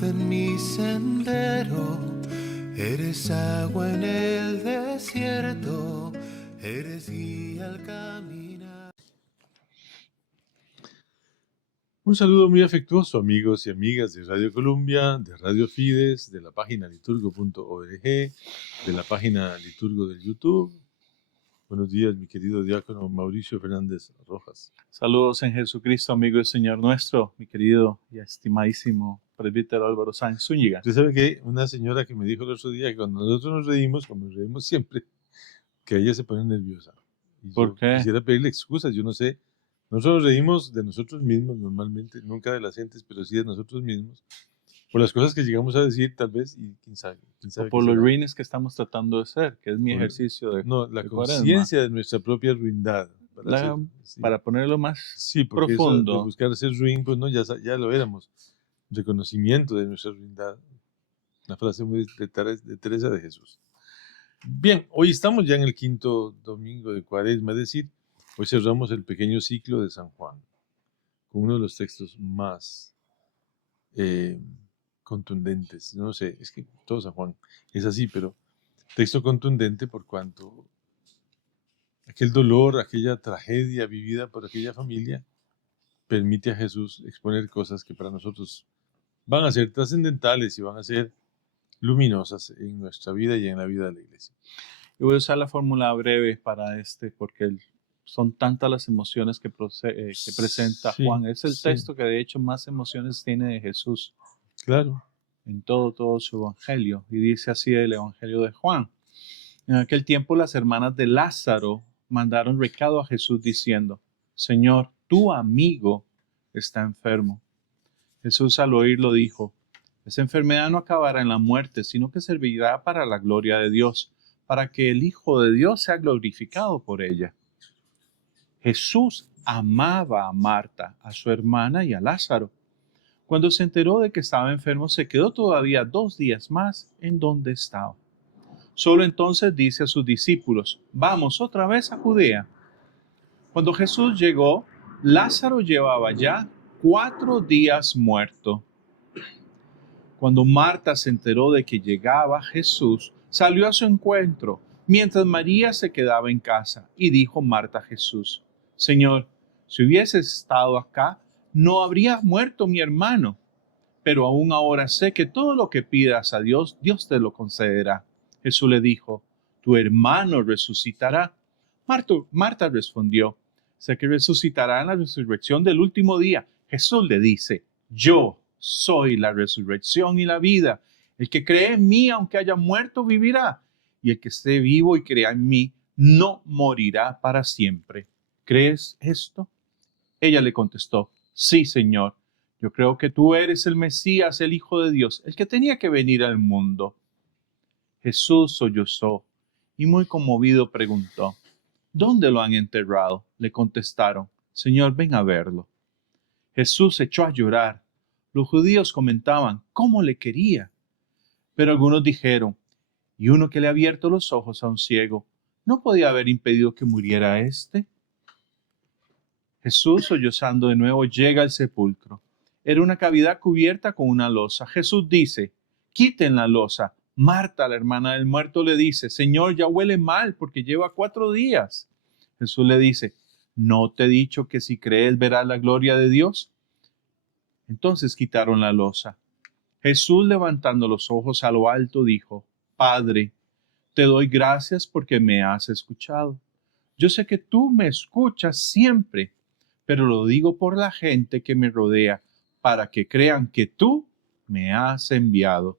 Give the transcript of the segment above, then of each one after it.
luz en mi sendero, eres agua en el desierto, eres guía al caminar. Un saludo muy afectuoso, amigos y amigas de Radio Columbia, de Radio Fides, de la página liturgo.org, de la página Liturgo del YouTube. Buenos días, mi querido diácono Mauricio Fernández Rojas. Saludos en Jesucristo, amigo y Señor nuestro, mi querido y estimadísimo presbítero Álvaro Sáenz Zúñiga. Usted sabe que una señora que me dijo el otro día que cuando nosotros nos reímos, como nos reímos siempre, que ella se pone nerviosa. Y ¿Por yo qué? quisiera pedirle excusas, yo no sé. Nosotros nos reímos de nosotros mismos normalmente, nunca de las gentes, pero sí de nosotros mismos, por las cosas que llegamos a decir tal vez, y quién sabe O por qué los será. ruines que estamos tratando de ser, que es mi Por- ejercicio de No, la de cuaresma. conciencia de nuestra propia ruindad. Sí. Para ponerlo más Sí, porque eso profundo. de buscar ser ruin, pues no, ya lo éramos. Reconocimiento de nuestra ruindad. Una frase muy de Teresa de Jesús. Bien, hoy estamos ya en el quinto domingo de Cuaresma, es decir, hoy cerramos el pequeño ciclo de San Juan, con uno de los textos más contundentes. No sé, es que todo San Juan es así, pero texto contundente por cuanto aquel dolor, aquella tragedia vivida por aquella familia, permite a Jesús exponer cosas que para nosotros van a ser trascendentales y van a ser luminosas en nuestra vida y en la vida de la iglesia. Yo voy a usar la fórmula breve para porque son tantas las emociones que presenta Sí, Juan. Es el sí. texto que de hecho más emociones tiene de Jesús Claro. en todo su evangelio. Y dice así el evangelio de Juan. En aquel tiempo las hermanas de Lázaro mandaron recado a Jesús diciendo: Señor, tu amigo está enfermo. Jesús al oírlo dijo: esa enfermedad no acabará en la muerte, sino que servirá para la gloria de Dios, para que el Hijo de Dios sea glorificado por ella. Jesús amaba a Marta, a su hermana y a Lázaro. Cuando se enteró de que estaba enfermo, se quedó todavía 2 días más en donde estaba. Solo entonces dice a sus discípulos: vamos otra vez a Judea. Cuando Jesús llegó, Lázaro llevaba ya 4 días muerto. Cuando Marta se enteró de que llegaba Jesús, salió a su encuentro, mientras María se quedaba en casa, y dijo Marta a Jesús: Señor, si hubieses estado acá, no habría muerto mi hermano. Pero aún ahora sé que todo lo que pidas a Dios, Dios te lo concederá. Jesús le dijo: tu hermano resucitará. Marta respondió: sé que resucitará en la resurrección del último día. Jesús le dice: yo soy la resurrección y la vida. El que cree en mí, aunque haya muerto, vivirá. Y el que esté vivo y crea en mí, no morirá para siempre. ¿Crees esto? Ella le contestó: sí, Señor. Yo creo que tú eres el Mesías, el Hijo de Dios, el que tenía que venir al mundo. Jesús sollozó y muy conmovido preguntó: ¿dónde lo han enterrado? Le contestaron: Señor, ven a verlo. Jesús se echó a llorar. Los judíos comentaban cómo le quería. Pero algunos dijeron: ¿y uno que le ha abierto los ojos a un ciego no podía haber impedido que muriera éste? Jesús, sollozando de nuevo, llega al sepulcro. Era una cavidad cubierta con una losa. Jesús dice: quiten la losa. Marta, la hermana del muerto, le dice: Señor, ya huele mal porque lleva 4 días. Jesús le dice: ¿no te he dicho que si crees verás la gloria de Dios? Entonces quitaron la losa. Jesús, levantando los ojos a lo alto, dijo: Padre, te doy gracias porque me has escuchado. Yo sé que tú me escuchas siempre, pero lo digo por la gente que me rodea, para que crean que tú me has enviado.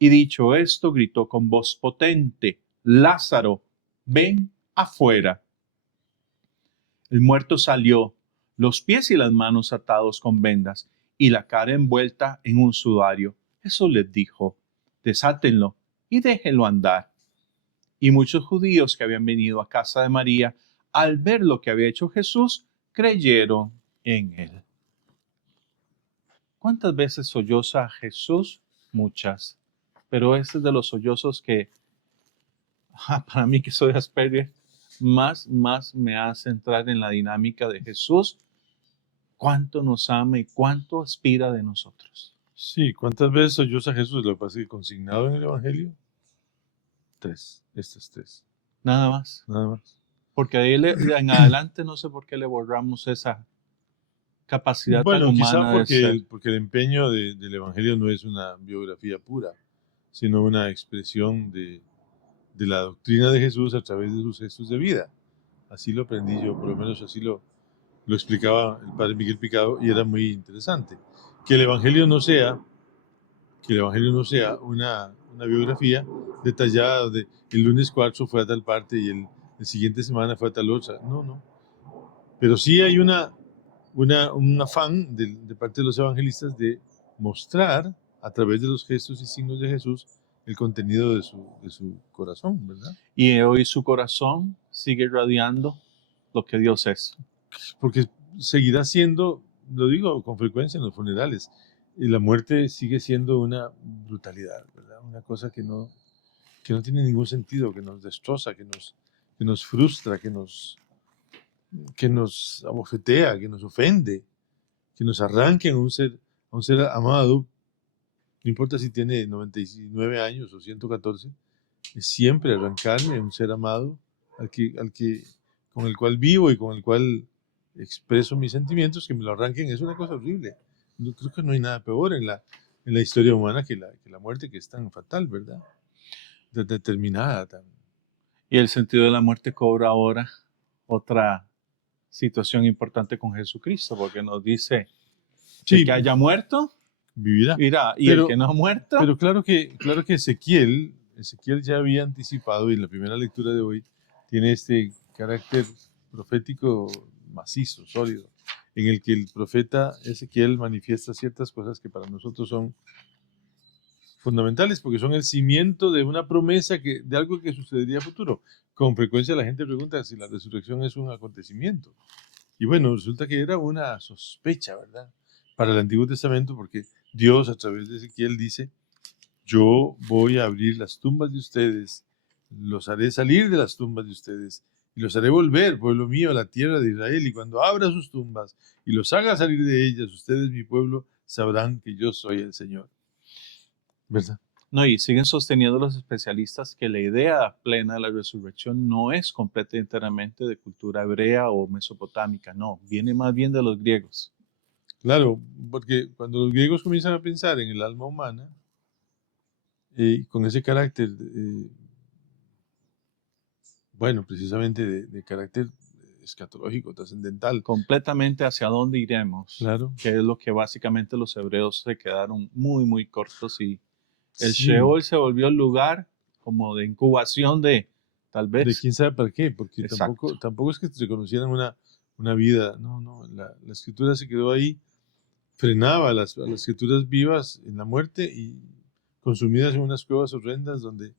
Y dicho esto, gritó con voz potente: Lázaro, ven afuera. El muerto salió, los pies y las manos atados con vendas, y la cara envuelta en un sudario. Jesús les dijo: desátenlo y déjenlo andar. Y muchos judíos que habían venido a casa de María, al ver lo que había hecho Jesús, creyeron en él. ¿Cuántas veces solloza Jesús? Muchas. Pero este es de los sollozos que, para mí que soy Asperger, más me hace entrar en la dinámica de Jesús, cuánto nos ama y cuánto aspira de nosotros. Sí, ¿cuántas veces oyó a Jesús? Lo que pasa es que consignado en el Evangelio, 3, estas 3, Nada más. nada más. Porque de ahí en adelante no sé por qué le borramos esa capacidad tan Bueno, quizá humana de ser. porque el empeño del Evangelio no es una biografía pura, sino una expresión de la doctrina de Jesús a través de sus gestos de vida. Así lo aprendí yo, por lo menos así lo explicaba el padre Miguel Picado y era muy interesante. Que el Evangelio no sea, una biografía detallada donde el lunes 4 fue a tal parte y el siguiente semana fue a tal otra. No, no. Pero sí hay un afán de parte de los evangelistas de mostrar a través de los gestos y signos de Jesús el contenido de su corazón, ¿verdad? Y hoy su corazón sigue irradiando lo que Dios es. Porque seguirá siendo, lo digo con frecuencia en los funerales, y la muerte sigue siendo una brutalidad, ¿verdad? Una cosa que no tiene ningún sentido, que nos destroza, que nos frustra, que nos abofetea, que nos ofende, que nos arranque a un ser amado, no importa si tiene 99 años o 114, es siempre arrancarme a un ser amado con el cual vivo y con el cual expreso mis sentimientos, que me lo arranquen, es una cosa horrible. Yo creo que no hay nada peor en la historia humana que la muerte, que es tan fatal, ¿verdad? Determinada, tan... Y el sentido de la muerte cobra ahora otra situación importante con Jesucristo, porque nos dice Sí, el que haya muerto, vivirá. irá, y Pero- el que no ha muerto, Pero claro que Ezequiel ya había anticipado, y en la primera lectura de hoy tiene este carácter profético macizo, sólido, en el que el profeta Ezequiel manifiesta ciertas cosas que para nosotros son fundamentales, porque son el cimiento de una promesa de algo que sucedería a futuro. Con frecuencia la gente pregunta si la resurrección es un acontecimiento. Y bueno, resulta que era una sospecha, ¿verdad? Para el Antiguo Testamento, porque Dios a través de Ezequiel dice: yo voy a abrir las tumbas de ustedes, los haré salir de las tumbas de ustedes y los haré volver, pueblo mío, a la tierra de Israel. Y cuando abra sus tumbas y los haga salir de ellas, ustedes, mi pueblo, sabrán que yo soy el Señor. ¿Verdad? no, y siguen sosteniendo los especialistas que la idea plena de la resurrección no es completa y enteramente de cultura hebrea o mesopotámica, no, viene más bien de los griegos. Claro, porque cuando los griegos comienzan a pensar en el alma humana, con ese carácter, bueno, precisamente de carácter escatológico, trascendental. Completamente hacia dónde iremos, Claro. que es lo que básicamente los hebreos se quedaron muy, muy cortos y el Sí. Sheol se volvió el lugar como de incubación de tal De vez. quién sabe para qué, porque Exacto. tampoco es que reconocieran una vida, no, la escritura se quedó ahí, frenaba a las escrituras vivas en la muerte y consumidas en unas cuevas horrendas donde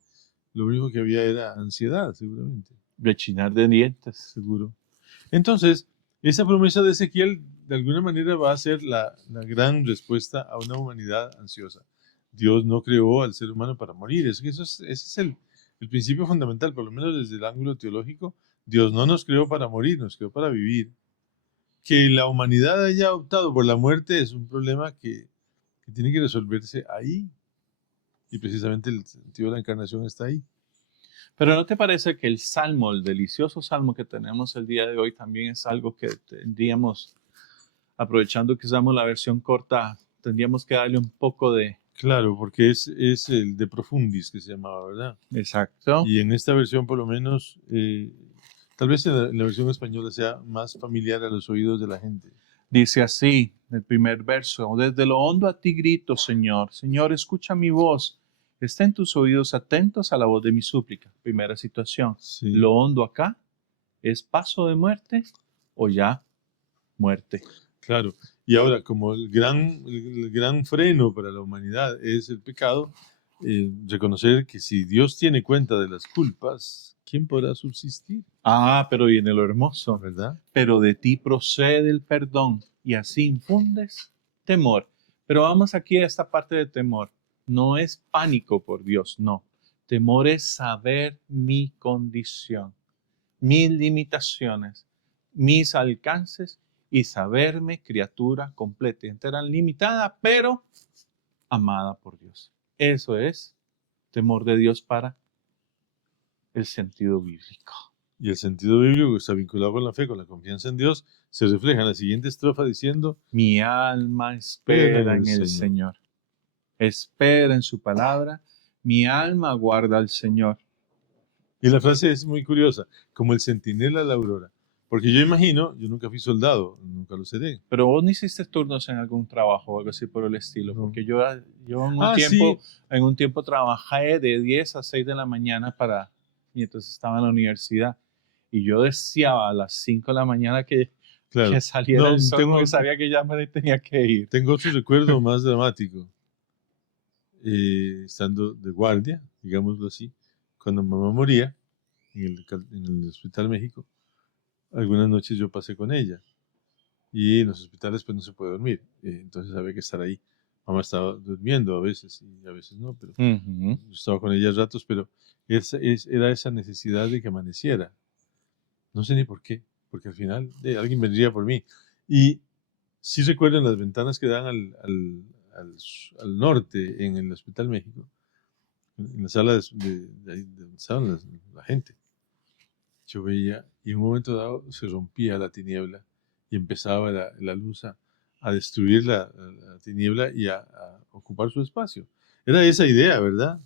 lo único que había era ansiedad, seguramente. Rechinar de dientes. Seguro. Entonces, esa promesa de Ezequiel de alguna manera va a ser la gran respuesta a una humanidad ansiosa. Dios no creó al ser humano para morir. Ese es el principio fundamental, por lo menos desde el ángulo teológico. Dios no nos creó para morir, nos creó para vivir. Que la humanidad haya optado por la muerte es un problema que tiene que resolverse ahí. Y precisamente el sentido de la encarnación está ahí. Pero ¿no te parece que el salmo, el delicioso salmo que tenemos el día de hoy, también es algo que tendríamos, aprovechando que usamos la versión corta, tendríamos que darle un poco de... Claro, porque es el de profundis que se llamaba, ¿verdad? Exacto. Y en esta versión, por lo menos, tal vez en la versión española sea más familiar a los oídos de la gente. Dice así, el primer verso: desde lo hondo a ti grito, Señor. Señor, escucha mi voz. Estén tus oídos atentos a la voz de mi súplica. Primera situación. Sí. Lo hondo acá es paso de muerte o ya muerte. Claro. Y ahora, como el gran freno para la humanidad es el pecado, reconocer que si Dios tiene cuenta de las culpas, ¿quién podrá subsistir? Ah, pero viene lo hermoso. ¿Verdad? Pero de ti procede el perdón y así infundes temor. Pero vamos aquí a esta parte de temor. No es pánico por Dios, no. Temor es saber mi condición, mis limitaciones, mis alcances y saberme criatura completa y entera, limitada, pero amada por Dios. Eso es temor de Dios para el sentido bíblico. Y el sentido bíblico que está vinculado con la fe, con la confianza en Dios, se refleja en la siguiente estrofa diciendo, Mi alma espera en el Señor. Espera en su palabra. Mi alma aguarda al Señor. y la frase es muy curiosa, como el centinela a la aurora. Porque yo imagino, yo nunca fui soldado, nunca lo seré. Pero vos no hiciste turnos en algún trabajo o algo así por el estilo, No. porque yo Sí, en un tiempo trabajé de 10 a 6 de la mañana mientras estaba en la universidad. Y yo deseaba a las 5 de la mañana que claro. saliera No, el sol, porque sabía que ya me tenía que ir. Tengo otro recuerdo más dramático. Estando de guardia, digámoslo así, cuando mamá moría en el Hospital México, algunas noches yo pasé con ella. Y en los hospitales pues no se puede dormir. Entonces había que estar ahí. Mamá estaba durmiendo a veces y a veces no, pero Ujú. yo estaba con ella ratos, pero era esa necesidad de que amaneciera. No sé ni por qué, porque al final alguien vendría por mí. Y sí recuerdo en las ventanas que dan al norte en el Hospital México, en la sala de ahí donde estaban la gente. Yo veía y en un momento dado se rompía la tiniebla y empezaba la luz a destruir la tiniebla y a ocupar su espacio. Era esa idea, ¿verdad?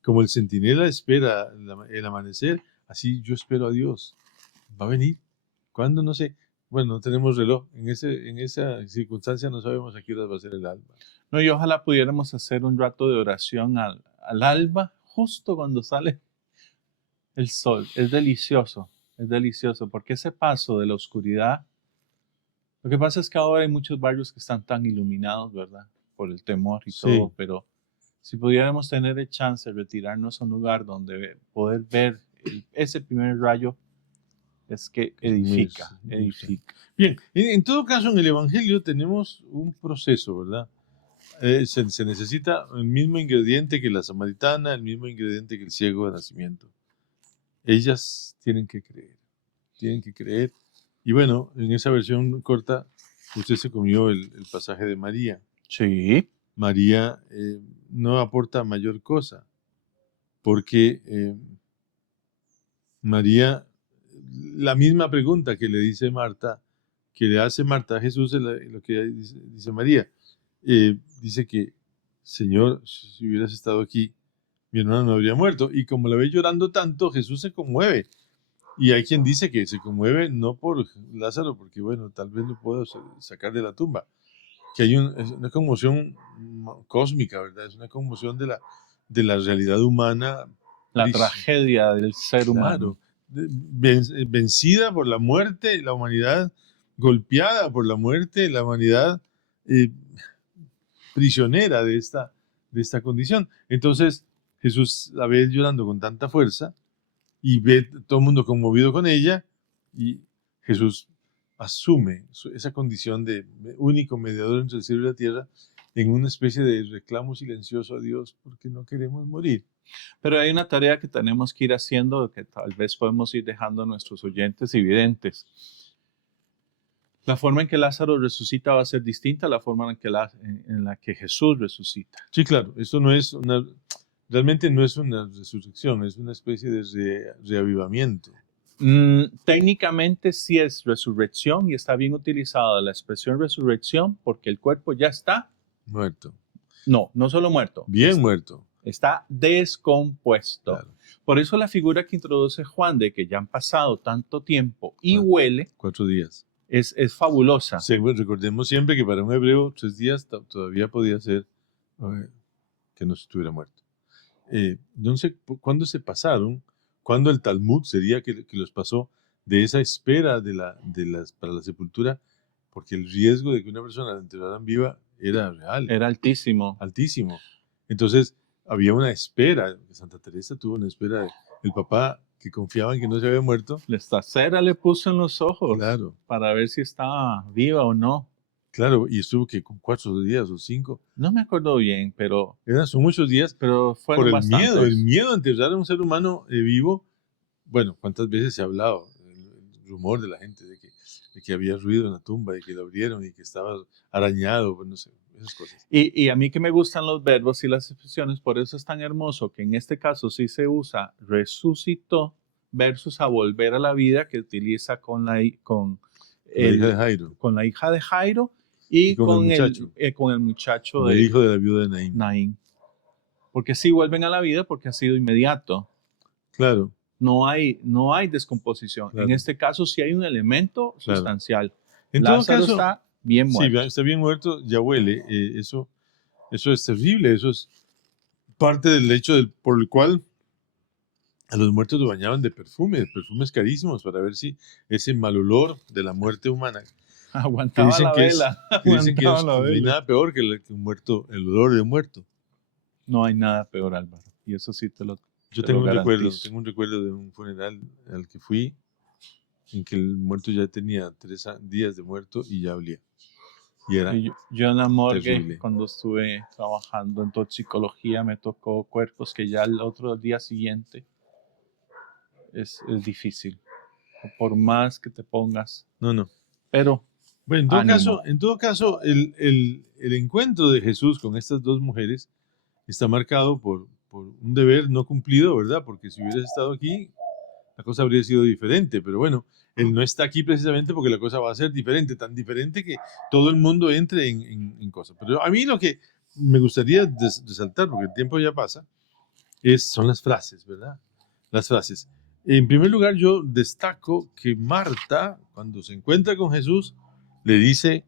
Como el centinela espera el amanecer, así yo espero a Dios. Va a venir. ¿Cuándo? No sé. Bueno, no tenemos reloj. En esa circunstancia no sabemos a qué hora va a ser el alba. No, y ojalá pudiéramos hacer un rato de oración al alba, justo cuando sale el sol. Es delicioso, porque ese paso de la oscuridad, lo que pasa es que ahora hay muchos barrios que están tan iluminados, ¿verdad? Por el temor y Sí. todo, pero si pudiéramos tener el chance de retirarnos a un lugar donde poder ver ese primer rayo, es que edifica, Inmenso, edifica. Bien, en todo caso en el Evangelio tenemos un proceso, ¿verdad? Se necesita el mismo ingrediente que la samaritana, el mismo ingrediente que el ciego de nacimiento. Ellas tienen que creer. Y bueno, en esa versión corta, usted se comió el pasaje de María. Sí. María no aporta mayor cosa, porque María, la misma pregunta que le dice Marta, que le hace Marta a Jesús, es lo que dice María. Dice que, Señor, si hubieras estado aquí, mi hermano no habría muerto. Y como la ve llorando tanto, Jesús se conmueve. Y hay quien dice que se conmueve no por Lázaro, porque bueno, tal vez lo puedo sacar de la tumba. Que hay es una conmoción cósmica, ¿verdad? Es una conmoción de la realidad humana. La tragedia del ser humano. Vencida por la muerte, la humanidad golpeada por la muerte, la humanidad prisionera de esta condición. Entonces Jesús la ve llorando con tanta fuerza y ve todo el mundo conmovido con ella y Jesús asume esa condición de único mediador entre el cielo y la tierra en una especie de reclamo silencioso a Dios porque no queremos morir. Pero hay una tarea que tenemos que ir haciendo, que tal vez podemos ir dejando a nuestros oyentes y videntes. La forma en que Lázaro resucita va a ser distinta a la forma en la que Jesús resucita. Sí, claro, eso realmente no es una resurrección, es una especie de reavivamiento. Técnicamente sí es resurrección y está bien utilizada la expresión resurrección porque el cuerpo ya está muerto. No solo muerto. Bien muerto. Está descompuesto. Claro. Por eso la figura que introduce Juan de que ya han pasado tanto tiempo y huele 4 días. Es fabulosa. Sí, bueno, recordemos siempre que para un hebreo 3 días todavía podía ser que no estuviera muerto. No sé cuándo se pasaron, cuándo el Talmud sería que los pasó de esa espera para la sepultura, porque el riesgo de que una persona la enterraran viva era real. Era altísimo. Altísimo. Entonces había una espera. Santa Teresa tuvo una espera. El papá, que confiaba en que no se había muerto. La cera le puso en los ojos. Claro. Para ver si estaba viva o no. Claro, y estuvo que con 4 días o 5. No me acuerdo bien, pero... Son muchos días. Pero fueron por el miedo a enterrar a un ser humano vivo. Bueno, ¿cuántas veces se ha hablado? El rumor de la gente de que había ruido en la tumba, de que lo abrieron y que estaba arañado, pues no sé. esas cosas. Y a mí que me gustan los verbos y las expresiones, por eso es tan hermoso que en este caso sí se usa resucitó versus a volver a la vida, que utiliza con La hija de Jairo, con la hija de Jairo y con el con el muchacho con de el hijo de la viuda de Naín. Naín. Porque sí vuelven a la vida porque ha sido inmediato. Claro, No hay descomposición. Claro. En este caso sí hay un elemento Claro. sustancial. en todo Lázaro caso, está bien muerto. sí, está bien muerto, ya huele. Eso es terrible, eso es parte del hecho por el cual a los muertos los bañaban de perfumes carísimos, para ver si ese mal olor de la muerte humana, Aguantaba dicen la que es- vela. que dicen que aguantaba es- la no hay vela. nada peor que un muerto, el olor de un muerto. No hay nada peor, Álvaro. Y eso sí te lo Yo te tengo lo garantizo. tengo un recuerdo de un funeral al que fui, en que el muerto ya tenía 3 días de muerto y ya olía. Y era, Yo en la morgue, terrible. cuando estuve trabajando en toxicología, me tocó cuerpos que ya el otro día siguiente es difícil. Por más que te pongas. no. Pero Bueno, Ánimo. en todo caso, el encuentro de Jesús con estas dos mujeres está marcado por un deber no cumplido, ¿verdad? Porque si hubieras estado aquí, la cosa habría sido diferente. Pero bueno, él no está aquí precisamente porque la cosa va a ser diferente, tan diferente que todo el mundo entre en cosas. Pero a mí lo que me gustaría resaltar, porque el tiempo ya pasa, son las frases, ¿verdad? Las frases. En primer lugar, yo destaco que Marta, cuando se encuentra con Jesús, le dice,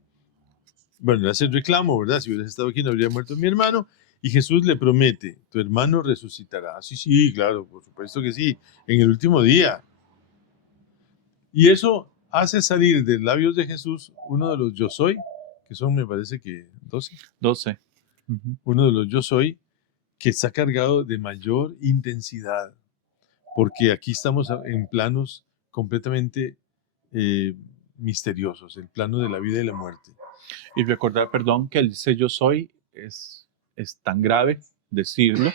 bueno, le hace el reclamo, ¿verdad? Si hubieras estado aquí no habría muerto mi hermano. Y Jesús le promete, tu hermano resucitará. Sí, sí, claro, por supuesto que sí, en el último día. Y eso hace salir de labios de Jesús uno de los yo soy, que son, me parece que 12. uno de los yo soy, que está cargado de mayor intensidad, porque aquí estamos en planos completamente misteriosos, el plano de la vida y la muerte. Y recordar, perdón, que el yo soy es tan grave decirlo,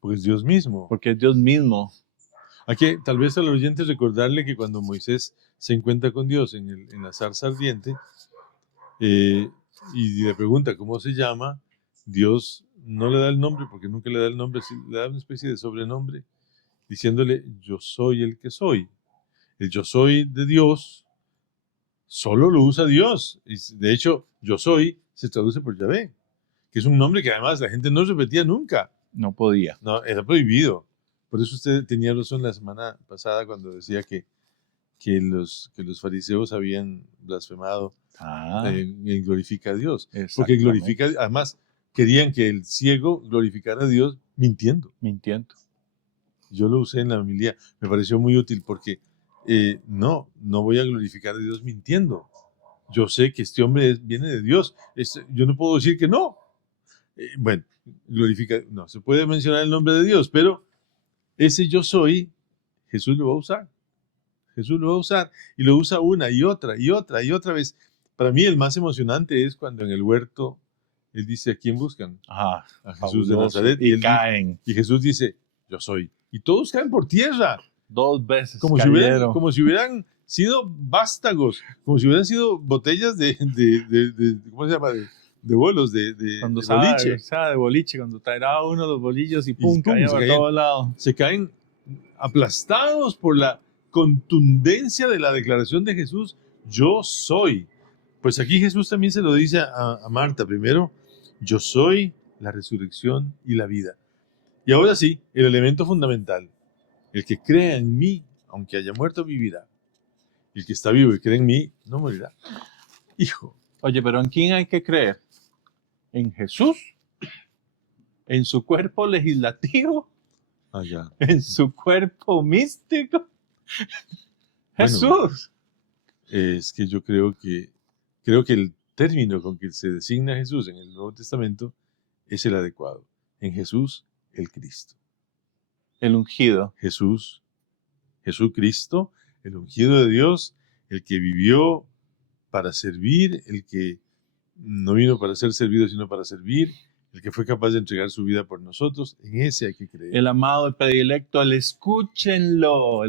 Pues Dios mismo. porque es Dios mismo. Aquí, tal vez al oyente recordarle que cuando Moisés se encuentra con Dios en la zarza ardiente y le pregunta cómo se llama, Dios no le da el nombre, porque nunca le da el nombre, le da una especie de sobrenombre, diciéndole, yo soy el que soy. El yo soy de Dios solo lo usa Dios. Y de hecho, yo soy se traduce por Yahvé, que es un nombre que además la gente no repetía nunca. No podía. No, era prohibido. Por eso usted tenía razón la semana pasada cuando decía que los fariseos habían blasfemado en glorifica a Dios. Porque glorifica, además querían que el ciego glorificara a Dios mintiendo. Yo lo usé en la homilía, me pareció muy útil porque no voy a glorificar a Dios mintiendo. Yo sé que este hombre viene de Dios. Yo no puedo decir que no. Bueno, no se puede mencionar el nombre de Dios, pero ese yo soy, Jesús lo va a usar. Jesús lo va a usar y lo usa una y otra y otra y otra vez. Para mí el más emocionante es cuando en el huerto él dice, ¿a quién buscan? A Jesús de Nazaret. Y caen. Y Jesús dice, yo soy. Y todos caen por tierra. 2 veces Como si hubieran sido vástagos, como si hubieran sido botellas de ¿cómo se llama? De bolos, de boliche. De boliche, cuando traerá uno los bolillos y pum, caía por todos lados. Se caen aplastados por la contundencia de la declaración de Jesús, yo soy. Pues aquí Jesús también se lo dice a Marta. Primero, yo soy la resurrección y la vida. Y ahora sí, el elemento fundamental. El que crea en mí, aunque haya muerto, vivirá. El que está vivo y cree en mí, no morirá. Hijo. Oye, pero ¿en quién hay que creer? ¿En Jesús? ¿En su cuerpo legislativo? Allá. ¿En su cuerpo místico? Bueno, Jesús. Es que yo creo que el término con que se designa a Jesús en el Nuevo Testamento es el adecuado. En Jesús, el Cristo. El ungido. Jesucristo, el ungido de Dios, el que vivió para servir, el que no vino para ser servido, sino para servir, el que fue capaz de entregar su vida por nosotros, en ese hay que creer. El amado, el predilecto, el escúchenlo.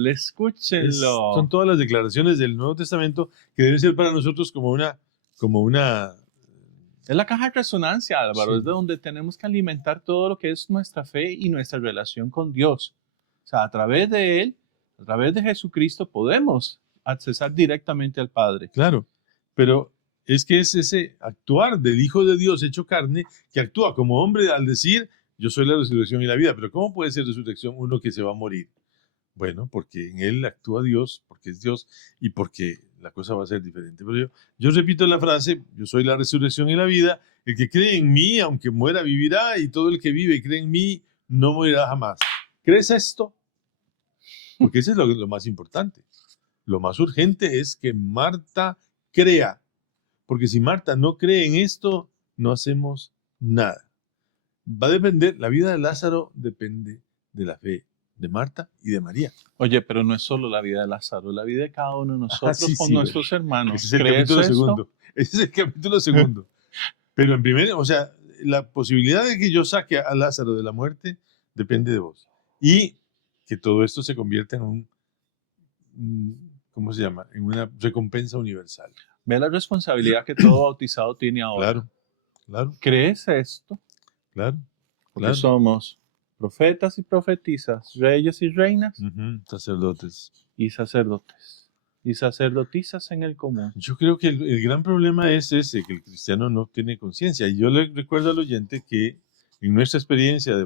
Son todas las declaraciones del Nuevo Testamento que deben ser para nosotros como una Es la caja de resonancia, Álvaro, Sí. es de donde tenemos que alimentar todo lo que es nuestra fe y nuestra relación con Dios. O sea, a través de Él, a través de Jesucristo, podemos accesar directamente al Padre. Claro, pero es que es ese actuar del Hijo de Dios hecho carne que actúa como hombre al decir, yo soy la resurrección y la vida. Pero ¿cómo puede ser resurrección uno que se va a morir? Bueno, porque en él actúa Dios, porque es Dios y porque la cosa va a ser diferente. Pero yo repito la frase, yo soy la resurrección y la vida, el que cree en mí, aunque muera, vivirá, y todo el que vive y cree en mí, no morirá jamás. ¿Crees esto? Porque eso es lo más importante. Lo más urgente es que Marta crea, porque si Marta no cree en esto, no hacemos nada. Va a depender, la vida de Lázaro depende de la fe de Marta y de María. Oye, pero no es solo la vida de Lázaro, la vida de cada uno de nosotros sí, con sí, nuestros hermanos. Ese es el ¿Crees capítulo esto? segundo. Ese es el capítulo segundo. Pero en primer, o sea, la posibilidad de que yo saque a Lázaro de la muerte depende de vos. Y que todo esto se convierta en ¿cómo se llama? En una recompensa universal. Ve la responsabilidad que todo bautizado tiene ahora. Claro, claro, ¿Crees esto? claro. Porque Claro. somos profetas y profetisas, reyes y reinas Ujú, sacerdotes. y sacerdotes y sacerdotisas en el común. Yo creo que el gran problema es ese, que el cristiano no tiene conciencia. Y yo le recuerdo al oyente que en nuestra experiencia de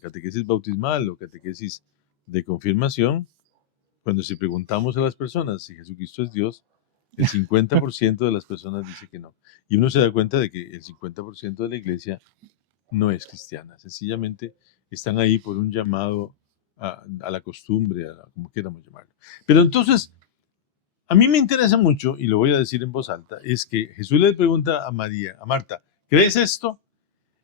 catequesis bautismal o catequesis de confirmación, cuando si preguntamos a las personas si Jesucristo es Dios, el 50% de las personas dice que no. Y uno se da cuenta de que el 50% de la iglesia no es cristiana. Sencillamente están ahí por un llamado a la costumbre, como queramos llamarlo. Pero entonces, a mí me interesa mucho, y lo voy a decir en voz alta, es que Jesús le pregunta a María, a Marta, ¿crees esto?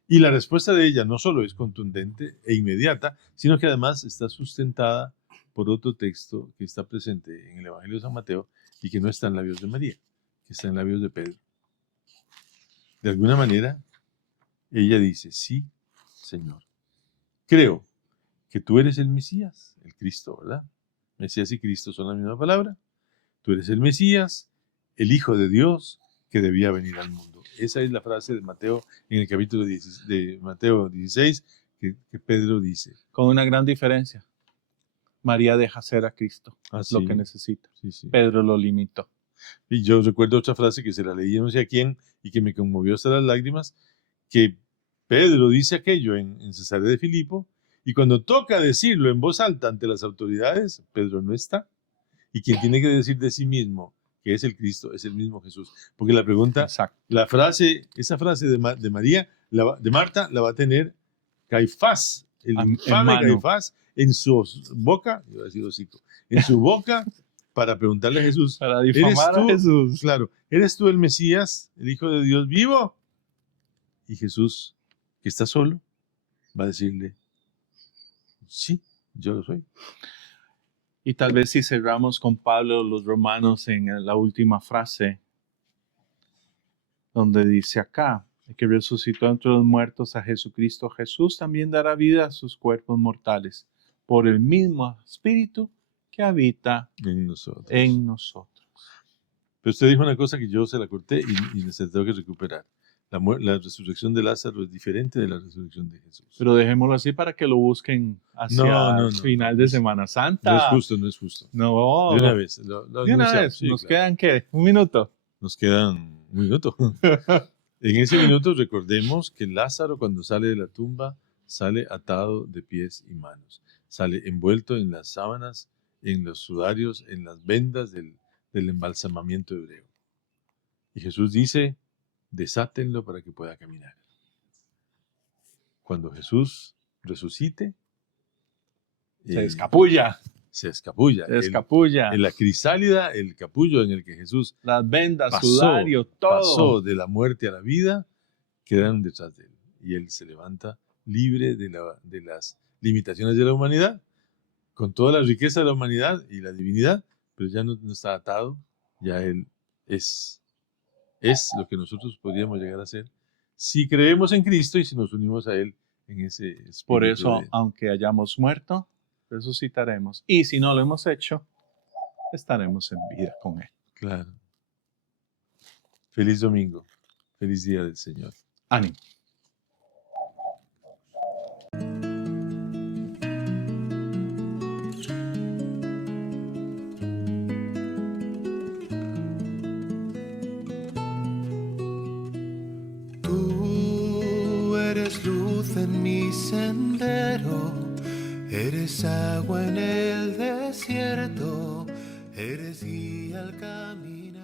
Y la respuesta de ella no solo es contundente e inmediata, sino que además está sustentada por otro texto que está presente en el Evangelio de San Mateo y que no está en labios de María, que está en labios de Pedro. De alguna manera, ella dice, sí, Señor, creo que tú eres el Mesías, el Cristo, ¿verdad? Mesías y Cristo son la misma palabra. Tú eres el Mesías, el Hijo de Dios que debía venir al mundo. Esa es la frase de Mateo en el capítulo 10 de Mateo 16 que Pedro dice. Con una gran diferencia. María deja ser a Cristo lo que necesita. Sí, sí. Pedro lo limitó. Y yo recuerdo otra frase que se la leí no sé a quién y que me conmovió hasta las lágrimas, que Pedro dice aquello en Cesarea de Filipo y cuando toca decirlo en voz alta ante las autoridades, Pedro no está. Y quien tiene que decir de sí mismo que es el Cristo es el mismo Jesús. Porque la pregunta, Exacto. esa frase de María, de Marta, la va a tener Caifás, el infame mano. Caifás, en su boca, yo voy a decir hocico, en su boca para preguntarle a Jesús, Para difamar a Jesús. Claro, ¿eres tú el Mesías, el Hijo de Dios vivo? Y Jesús, que está solo, va a decirle, sí, yo lo soy. Y tal vez si cerramos con Pablo, los romanos, en la última frase, donde dice acá, que resucitó entre los muertos a Jesucristo, Jesús también dará vida a sus cuerpos mortales, por el mismo Espíritu que habita En nosotros. Pero usted dijo una cosa que yo se la corté y se la tengo que recuperar. La resurrección de Lázaro es diferente de la resurrección de Jesús. Pero dejémoslo así para que lo busquen hacia el final de Semana Santa. No es justo, no es justo. No. De una vez. De una vez. Sí, ¿Nos claro. quedan qué? ¿Un minuto? Nos quedan un minuto. En ese minuto recordemos que Lázaro cuando sale de la tumba sale atado de pies y manos. Sale envuelto en las sábanas, en los sudarios, en las vendas del embalsamamiento hebreo. Y Jesús dice, desátenlo para que pueda caminar. Cuando Jesús resucite, Se escapulla. Se escapulla. Se escapulla. En la crisálida, el capullo en el que Jesús las vendas, sudario, todo. Pasó de la muerte a la vida, quedaron detrás de él. Y él se levanta libre de las limitaciones de la humanidad, con toda la riqueza de la humanidad y la divinidad, pero ya no está atado, ya él es lo que nosotros podríamos llegar a ser si creemos en Cristo y si nos unimos a él en ese espíritu. Por eso, aunque hayamos muerto, resucitaremos. Y si no lo hemos hecho, estaremos en vida con él. Claro. Feliz domingo. Feliz día del Señor. Ánimo. Tú eres luz en mi sendero, eres agua en el desierto, eres guía al caminar.